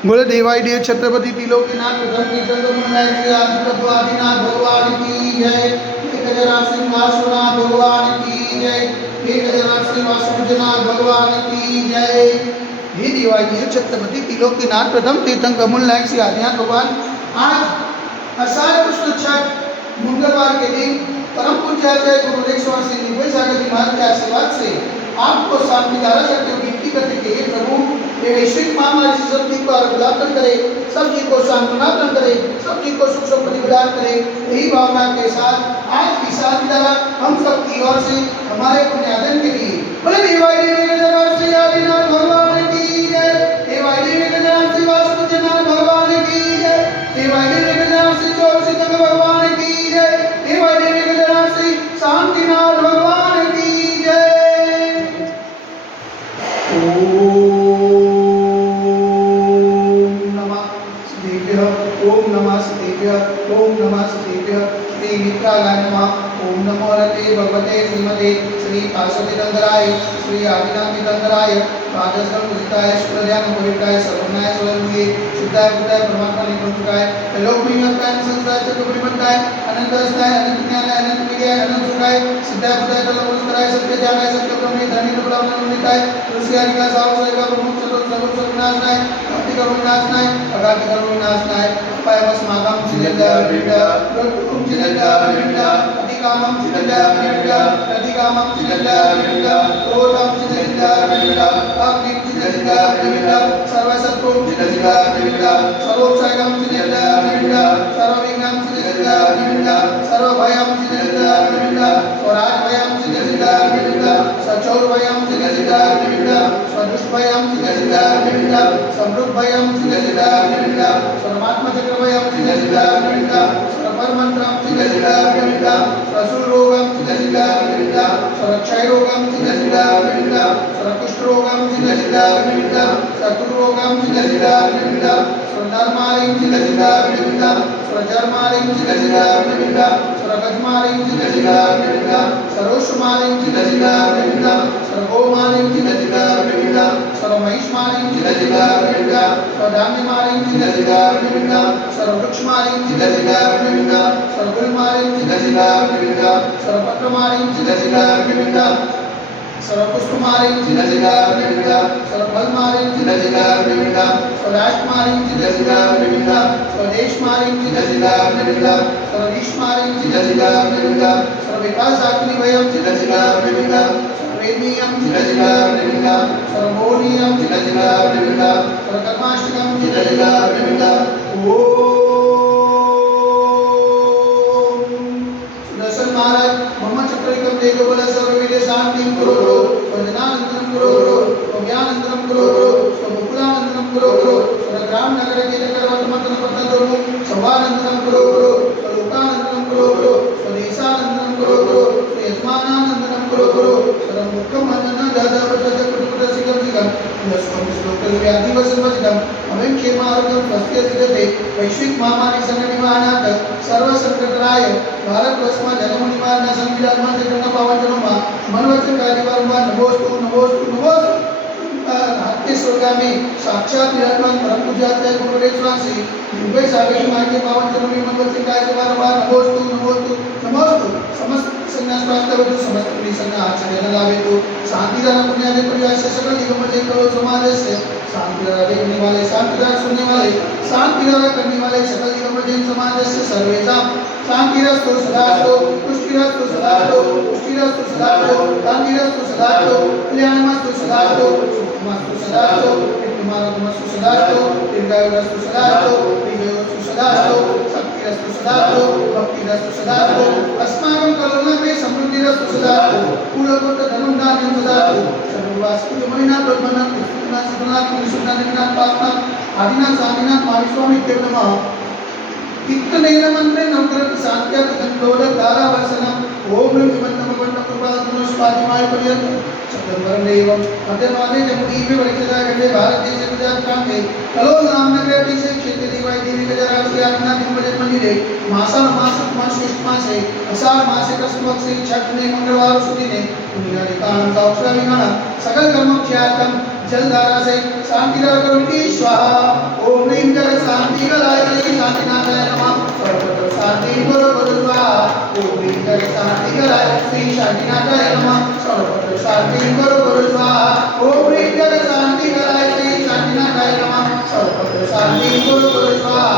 बोले देवाई देव छत्रपति त्रिलोकीनाथ प्रथम कीर्तन श्री आदित्य आदिनाथ भगवान की जय। एक हजार सिंहासनाथ भगवान की जय। एक हजार सिंहासनाथ भगवान की जय। हे देवाई देव छत्रपति त्रिलोकीनाथ प्रथम तीर्थंकर मूलनायक श्री आदिनाथ भगवान, आज आषाढ़ कृष्ण छठ मंगलवार के दिन परम पूज्य गुरु रेश्वर श्री निर्भय सागर जी महाराज के आशीर्वाद से आपको शांति धारा करते हुए विनती करते कि हे प्रभु, ये वैश्विक महामारी से सब चीज को अवलादन करे, सब चीज को सांत्वना करे, सब चीज को सुख सुख परिवार करे। यही भावना के साथ आज की शांति धारा हम सब की ओर से हमारे पुण्यार्जन के लिए बोले देवाई देव श्री आदिनाथ भगवान की जय। देवाई देव श्री वासुदेवनाथ भगवान की जय। देवाई देव श्री चौरसिद्ध भगवान की जय। देवाई देव श्री शांतिनाथ भगवान की जय। ओम नमः शिवाय। ओम नमः शिवाय। श्री मित्राय नमः। ओम नमो भगवते श्रीमते श्री पार्श्वतीतंकराय श्री आदिनाथ तीतंकराय राजस्व पुजिताय शुक्रध्यान पवित्राय सर्वज्ञाय सर्वज्ञे सिद्धाय बुद्धाय परमात्मा निपुंसकाय लोकमिमत्ताय संसार चक्रवर्तीमत्ताय अनंतस्ताय अनंत ज्ञानाय अनंत विद्याय अनंत सुखाय सिद्धाय बुद्धाय तलपुंसकाय सत्य ज्ञानाय सत्य ब्रह्मे धनी ब्रह्मनिताय तुलसीहरि का सावसैव प्रमुख चतुर्थ सर्व सर्वनाशनाय भक्ति करुणानाशनाय अगाधि करुणानाशनाय पायमस्माकं चिरंजीव लोकं चिरंजीव अधिकामं चिरंजीव अधिकामं चिरंजीव क्रोधं चिरंजीव अग्निं चिरंजीव सर्वशत्रु चिरंजीव सर्वोपचायं चिरंजीव सर्वविघ्नं चिरंजीव सर्वभयं चिरंजीव स्वराजभयं चिरंजीव सचौरभयं चिरंजीव स्वदुष्टभयं चिरंजीव समृद्धभयं चिरंजीव सर्वात्मचक्रभयं चिरंजीव सर्वपरमन्त्रं चिरंजीव सर्वशूलरोगं चिरंजीव सर्वक्षयरोगं चिरंजीव सर्वकुष्ठरोगं चिरंजीव सर्वरोगं चिरंजीव सर्वधर्मालिं चिरंजीव सर्वजर्मालिं चिरंजीव सर्वगजमालिं चिरंजीव सर्वोषमालिं चिरंजीव सर्वगोमालिं चिरंजीव सर्वमहिषमालिं चिरंजीव सर्वधान्यमालिं चिरंजीव सर्ववृक्षमालिं चिरंजीव सर्वगुलमालिं चिरंजीव सर्वपत्रमालिं चिरंजीव सर्वपुष्पमालिं चिरंजीव सर्वफलमालिं चिरंजीव स्वराष्ट्रमालिं चिरंजीव स्वदेशमालिं चिरंजीव सर्वदेशमालिं चिरंजीव सर्वविकासाग्निभयं चिरंजीव सर्वेदीयं चिरंजीव सर्वमोदीयं चिरंजीव सर्वकर्माष्टकं चिरंजीव। सुदर्शन महाराज मम चक्रिकं देगो बल सर्वविदे शांतिं कुरु स्वजनानंदनं कुरु ज्ञानंदनं कुरु स्वमुकुलानंदनं कुरु स्वग्राम नगर के नगर वर्तमान पतन सवानंदनं कुरु स्वलोकानंदनं कुरु स्वदेशानंदनं कुरु यजमानानंदनं कुरु सर्वमुखं मनन दादा वैश्विक महामारी संकट निवारणार्थ सर्व संकटराय भारतवर्ष में जन्म निवारण संविधान में जन्म पावन जन्म मनवचन कार्य वारंवार नमोस्तु नमोस्तु नमोस्तु भारतीय स्वर्गा में साक्षात विराजमान परम पूज्य गुरुदेव श्री निर्भय सागर मार्ग के पावन जन्म में मनवचन कार्य वारंवार नमोस्तु नमोस्तु नमोस्तु समस्त संन्यास प्राप्त हो समस्त पुण्य संज्ञा आचरण लाभे तो शांति दान पुण्य प्रयास से सकल दिगंबर जय करो समाज से शांति दान देखने वाले शांति दान सुनने वाले शांति दान करने वाले सकल दिगंबर जैन समाज से सर्वेशा शांतिरस्तु सदास्तु पुष्टिरस्तु सदास्तु पुष्टिरस्तु सदास्तु शांतिरस्तु सदास्तु कल्याणमस्तु सदास्तु सुखमस्तु सदास्तु नित्यमानंदमस्तु सदास्तु दीर्घायुरस्तु सदास्तु विजयोस्तु सदास्तु शक्तिरस्तु सदास्तु भक्तिरस्तु सदास्तु अस्माकं करुणाग्रे समृद्धिरस्तु सदास्तु कुलगोत्र धनं धान्यं सदास्तु सर्ववास्तु यमनिनाथ ब्रह्मनाथ कृष्णनाथ सुखनाथ विष्णुनाथ पापनाथ आदिनाथ सादिनाथ महाविष्णु देव नमः इतनेन मंत्रे नवग्रह शांत्या तंत्रोद धारावसनम ओम निमंतम वंद कृपा अनुष्पादिमाय पर्यंत चतुर्वरम देवम मध्यमादे जमुनी में वरिष्ठता गंडे भारत देश गुजरात प्रांते कलो नाम नगर देशे क्षेत्र देवाई देवी गजराज के आत्मा दिन बजट मंदिरे मासा मास मास मासे अषाढ़ मासे कृष्ण पक्ष से छठ ने मंगलवार सुदी ने दुनिया के कान का अक्षर विमाना सकल कर्म ख्यातम जल धारा से शांति धारा करुणी स्वाहा। ओम शांति गुरु गुरु स्वाहा ओम ह्रीं जग शांति कराय श्री शांतिनाथाय नमः सर्वत्र शांति गुरु गुरु स्वाहा ओम ह्रीं जग शांति कराय श्री शांतिनाथाय नमः सर्वत्र शांति गुरु गुरु स्वाहा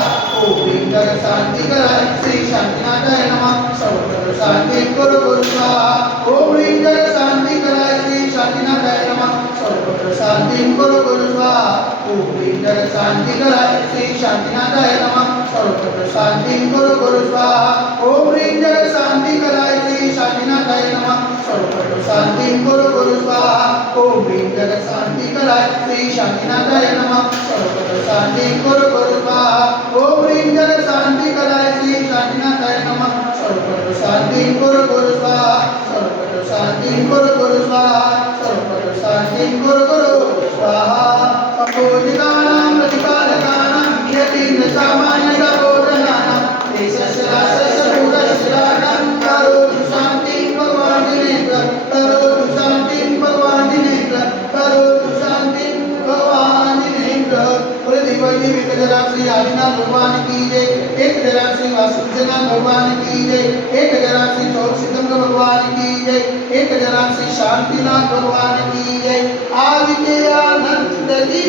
ओम ह्रीं जग शांति कराय श्री शांतिनाथाय नमः सर्वत्र शांति गुरु गुरु स्वाहा ओम ह्रीं जग शांति कराय श्री शांतिनाथाय नमः सर्वत्र शांति गुरु गुरु स्वाहा ओम ह्रीं जग शांति कराय श्री शांतिनाथाय नमः सर्वत्र शांति गुरु गुरु स्वाहा ओम ह्रीं जग शांति कराय श्री शांतिनाथाय नमः सर्वत्र शांति गुरु गुरु स्वाहा ओम ह्रीं जग शांति कराय श्री शांतिनाथाय नमः सर्वत्र शांति गुरु गुरु स्वाहा ओम ह्रीं जग शांति कराय श्री शांतिनाथाय नमः सर्वत्र शांति गुरु गुरु स्वाहा सर्वत्र शांति गुरु गुरु स्वाहा सर्वत्र शांति गुरु गुरु स्वाहा संपूजितानां प्रतिपालकानां यतीन्द्र सामान्य बोधनानां देशस्य राष्ट्रस्य भूतशिराणां करोतु शान्तिं भगवान् जिनेन्द्र करोतु शान्तिं भगवान् जिनेन्द्र करोतु शान्तिं भगवान् जिनेन्द्र बोले देवजी विकजरा श्री आदिनाथ भगवान की जय एक जरा श्री वासुदेवनाथ भगवान की जय एक जरा श्री चौसितंग भगवान की जय एक जरा श्री शांतिनाथ भगवान की जय आदि के आनंद की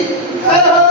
जय हो।